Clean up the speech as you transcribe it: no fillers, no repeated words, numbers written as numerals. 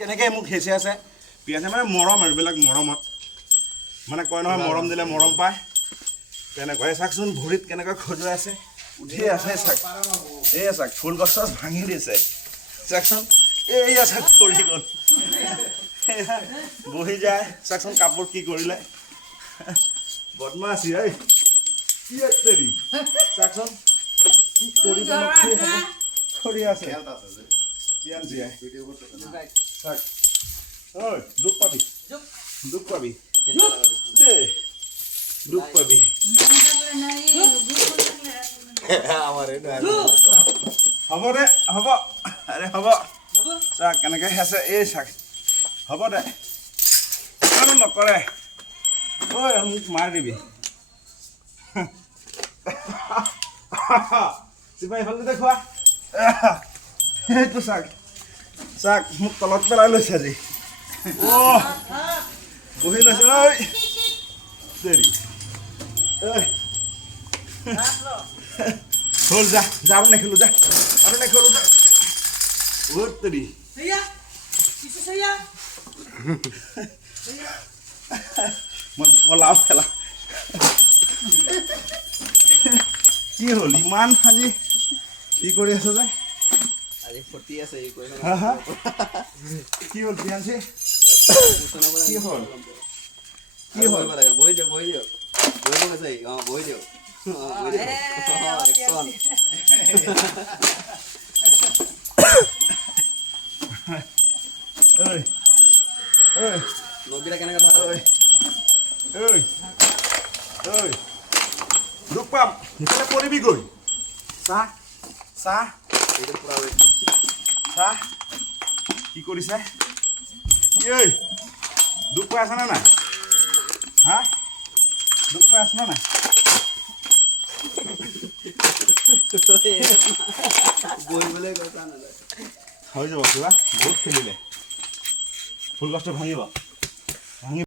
কেনেকৈ মোক হেঁচি আছে পিয়াছে মানে মৰম আৰু এইবিলাক মৰমত মানে কয় নহয় মৰম দিলে মৰম পায় তেনেকুৱাই চাওকচোন ভৰিত কেনেকৈ খজুৱাই আছে উঠি আছে চাওক এয়া চাওক ফুল গছ চছ ভাঙি দিছে চাওকচোন এয়া চাওক পৰি গ'ল বহি যায় চাওকচোন কাপোৰ কি কৰিলে বদমাছি ঐ কি দেৰি চাওকচোন কি কৰি কৰি আছে কিয়ান জীয়াই চাওক ঐ দুখ পাবি দুখ পাবি দেই দুখ পাবি হ'ব দে হ'ব আৰে হ'ব চাওক কেনেকৈ আছে এই চাওক হ'ব দে ইমানো নকৰে ঐ মোক মাৰ দিবি চিপাহী ফালে দেখুৱা সেইটো চাওক চাওক মোক তলত পেলাই লৈছে আজি বহি লৈছে ঐ দেৰি ঐ হ'ল যা যা আৰু নেখেলোঁ যা আৰু নেখেলোঁ যা বহুত দেৰি মই লাভ খেলা কি হ'ল ইমান আজি কি কৰি আছ যে আজি ফটি আছে হা হা কি হ'ল পিয়াঞ্চি কি হ'ল কি হ'ল বহি দিয়ক বহি দিয়ক বহিব আছে বহি দিয়ক ঐ ঐ নখকেইটা কেনেকৈ ধৰা ঐ ঐ ঐ দুখ পাম সেইফালে পৰিবি গৈ চাহ চাহ এইটো পুৰা চাহ কি কৰিছে ঐ দুখ পাই আছনে নাই হা দুখ পাই আছ নে নাই বহিবলৈ কথা নাযায় হৈ যাব কিবা বহুত খেলিলে ফুল গছটো ভাঙিব